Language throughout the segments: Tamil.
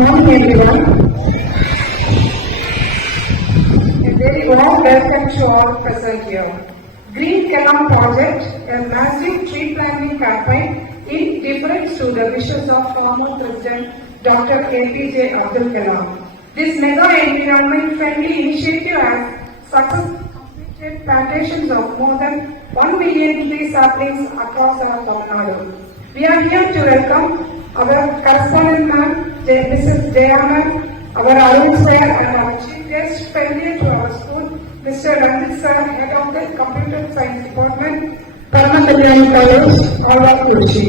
morning, everyone. A very warm welcome to all present here. Green Kalam project, a massive tree planting campaign indifferent to the wishes of former President Dr. APJ Abdul Kalam. This mega environment-friendly initiative has successfully completed plantations of more than 1 million tree saplings across our Tamil Nadu. We are here to welcome our correspondent man, Mrs. Jayaman, our Arun sir, and our chief guest familiar to our school, Mr. Ranjit sir, head of the Computer Science Department, Paramakalyan College, Kochi.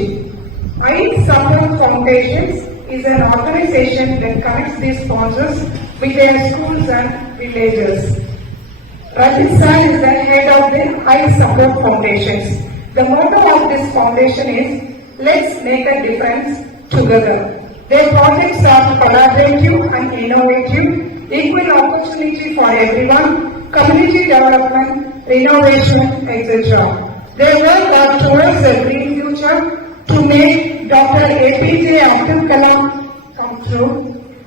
I Support Foundations is an organization that connects these sponsors with their schools and villages. Ranjit sir is the head of the I Support Foundations. The motto of this foundation is, let's make a difference together. Their projects are collaborative and innovative, equal opportunity for everyone, community development, innovation, etc. They work hard towards a green future to make Dr. APJ Abdul Kalam come true.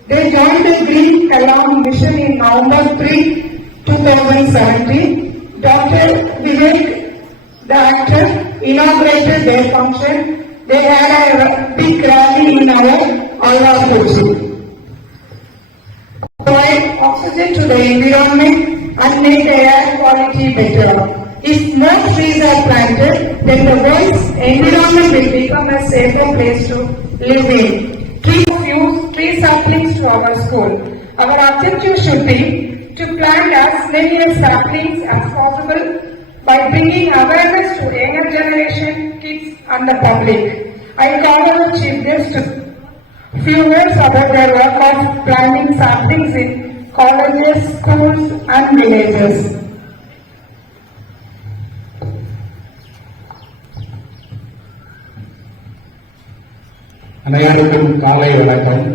They joined the Green Kalam mission in November 3, 2017. Dr. Vivek, the actor, inaugurated their function. They had a big rally in our Kochi. Provide oxygen to the environment and make the air quality better. If more trees are planted, then the world's environment will become a safer place to live in. Tree saplings to our school. Our objective should be to plant as many saplings as possible by bringing awareness to younger generation, kids and the public. I call our chief guest to few words about their work of planting saplings in colleges, schools and villages. அனைவருக்கும் காலை வணக்கம்.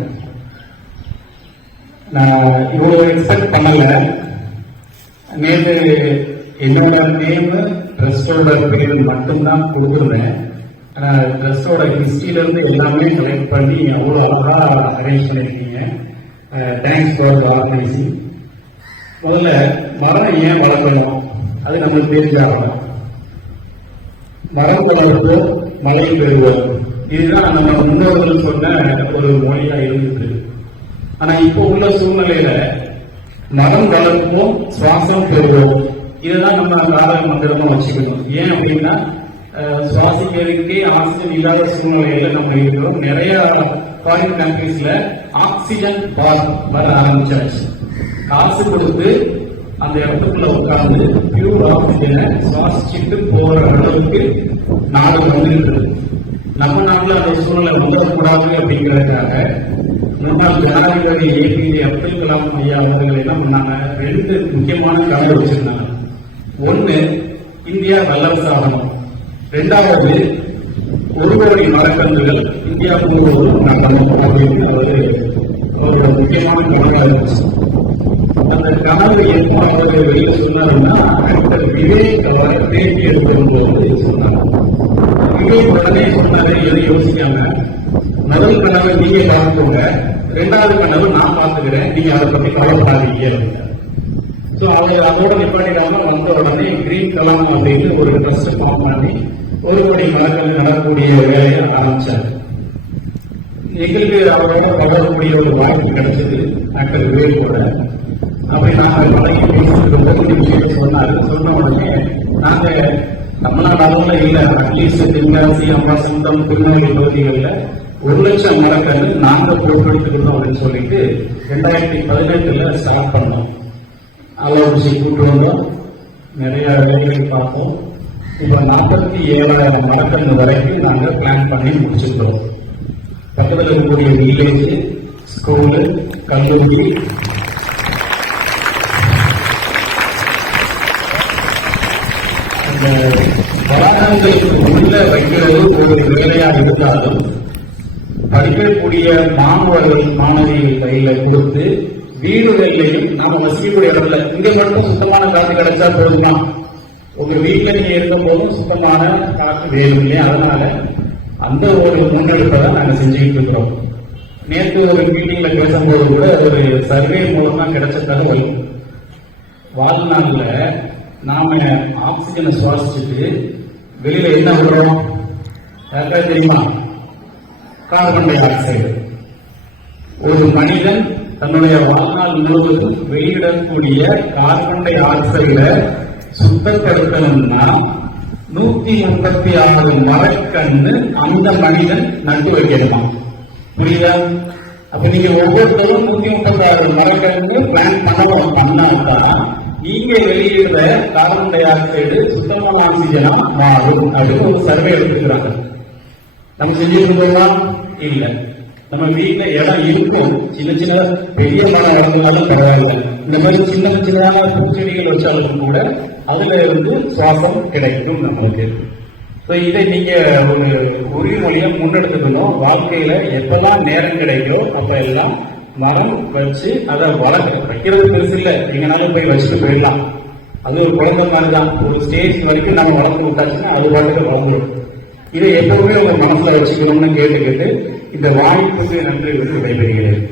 நான் இவ்வளவு எக்ஸ்பெக்ட் பண்ணல. நேற்று என்னோட நேம் ட்ரெஸ்ஸோட பேர் மட்டும்தான் கொடுத்துருந்தேன். ஆனால் ட்ரெஸ்ஸோட ஹிஸ்டரியில இருந்து எல்லாமே கலெக்ட் பண்ணி அவ்வளோ அழகா அரேஞ்ச் பண்ணியிருக்கீங்க. Thanks for organising. முதல்ல மரம் ஏன் வளர்க்கணும் அது நம்மளுக்கு தெரிஞ்சாகணும். மரம் வளர்ப்போ மழை பெறுவோம், இதுதான் நம்ம முன்னோர்கள் சொன்ன ஒரு மொழியா இருந்தது. ஆனா இப்போ உள்ள சூழ்நிலையில மரம் வளர்ப்போம் சுவாசம் பெறுவோம், இதுதான் நம்ம கால மந்திரமா வச்சுக்கணும். ஏன் அப்படின்னா சுவாசிக்கிறதுக்கே ஆக்சிஜன் இல்லாத சூழ்நிலையில நம்ம இருக்கிறோம். நிறைய ஃபாரின் கண்ட்ரீஸ்ல ஆக்சிஜன் பார் வர ஆரம்பிச்சாச்சு. காசு கொடுத்து அந்த இடத்துக்குள்ள உட்கார்ந்து பியூர் ஆக்சிஜனை சுவாசிச்சுட்டு போற அளவுக்கு நாடு வந்துட்டு. நம்ம நாட்டுல அந்த சூழ்நிலை வந்துடக்கூடாது அப்படிங்கிறதுக்காக முன்னாள் ஜனாதிபதி APJ அப்துல் கலாம் ஐயா அவர்கள் என்ன பண்ணாங்க, 2 முக்கியமான கனவு வச்சிருந்தாங்க. ஒண்ணு, இந்தியா வல்லரசாகணும். 2வது, 1 கோடி மரக்கன்றுகள் இந்தியா முழுவதும் நடணும் அப்படின்னு ஒரு முக்கியமான கனவாக இருந்துச்சு. அந்த கனவு எப்போ அவர் வெளியில சொன்னாருன்னா, டாக்டர் விவேக் அவரை பேட்டி எடுக்கும் போது சொன்னாங்க. விவேக் உடனே சொன்னாரு, எதை யோசிக்காம, முதல் கனவை நீங்க பார்த்துக்கோங்க, 2வது கனவு நான் பார்த்துக்கிறேன், நீங்க அதை பத்தி கவலைப்படாதீங்க. ஸோ அவர் அதோட நிப்பாட்டிடாம வந்த உடனே கிரீன் கலாம் அப்படின்னு ஒரு ட்ரஸ்ட் ஃபார்ம் பண்ணி 1 கோடி மரக்கன்று நடக்கூடிய வேலையை ஆரம்பிச்சார். எங்களுக்கு அவரோட வளரக்கூடிய ஒரு வாய்ப்பு கிடைச்சது டாக்டர் விவேக்கோட. அப்படி நாங்கள் வழங்கி பேசிட்டு போது விஷயத்தை சொன்னாரு. சொன்ன உடனே நாங்க தமிழ்நாடு அளவுல இல்ல, அட்லீஸ்ட் தென்காசி, அம்பாசமுத்திரம், திருநெல்வேலி பகுதிகளில் 1 லட்சம் மரக்கன்று நாங்க போட்டுக்கிட்டோம் அப்படின்னு சொல்லிட்டு 2018 ஸ்டார்ட் பண்ணோம். ஆலோசி கூட்டு வந்தோம், நிறைய வேலைகள் பார்த்தோம். இப்ப 47,000 மரக்கன்று வரைக்கும் நாங்க பிளான் பண்ணி முடிச்சிருக்கோம். பக்கத்தில் இருக்கக்கூடிய வில்லேஜ், ஸ்கூலு, கல்லூரி, வளாகங்களுக்கு உள்ள வைக்கிறது ஒரு வேலையா இருந்தாலும் படிக்கக்கூடிய மாணவர்கள் கையில கொடுத்து வீடுகளிலையும் நாம வசிக்கக்கூடிய இடத்துல இங்க மட்டும் சுத்தமான காற்று கிடைச்சா போதுமா? உங்க வீட்டுல நீங்க இருக்கும் போதும் சுத்தமான காற்று வேணும் இல்லையா? அதனால அந்த ஒரு முன்னெடுப்பை தான் நாங்க செஞ்சுக்கிட்டு இருக்கிறோம். நேற்று ஒரு மீட்டிங்ல பேசும்போது கூட ஒரு சர்வே மூலமா கிடைச்ச தகவல், வாழ்நாள்ல நாம ஆக்சிஜனை சுவாசிச்சுட்டு வெளியில என்ன விடுறோம் யாருக்காவது தெரியுமா? Carbon di oxide. ஒரு மனிதன் தன்னுடைய வாழ்நாள் முழுவதும் வெளியிடக்கூடிய கார்பன் டை ஆக்சைடை சுத்தப்படுத்தணும்னா 136 மரக்கன்று அந்த மனிதன் நட்டு வைக்கணுமா? புரியுதா? அப்ப நீங்க ஒவ்வொருத்தரும் 136 மரக்கன்று பிளான் பண்ணாதான் நீங்க வெளியிடுற கார்பன் டை ஆக்சைடு சுத்தமான ஆக்சிஜனா மாறும் அப்படின்னு ஒரு சர்வே எடுத்துக்கிறாங்க. நம்ம செஞ்சிருக்கோமா? இல்ல. நம்ம வீட்டுல இடம் இருக்கும், சின்ன சின்ன பெரிய மரம் வளர்ந்தாலும் பரவாயில்ல, இந்த மாதிரி சின்ன சின்னதான பூச்செடிகள் வச்சாலும் கூட அதுல இருந்து சுவாசம் கிடைக்கும் நம்மளுக்கு. இதை நீங்க ஒரு உறுதிமொழியா முன்னெடுத்துக்கணும். வாழ்க்கையில எப்பெல்லாம் நேரம் கிடைக்கோ அப்ப எல்லாம் மரம் வச்சு அதை வளர்க்க வைக்கிறது பெருசு இல்ல, எங்கனாலும் போய் வச்சுட்டு போயிடலாம். அது ஒரு குழந்தை மாதிரி தான். ஒரு ஸ்டேஜ் வரைக்கும் நம்ம வளர்த்து விட்டாச்சுன்னா அது பாட்டுக்கு வளர்ந்துடும். இதை எப்பவுமே உங்க மனசுல வச்சுக்கணும்னு கேட்டுக்கிட்டு இந்த வாய்ப்புக்கு நன்றி விடைபெறுகிறேன்.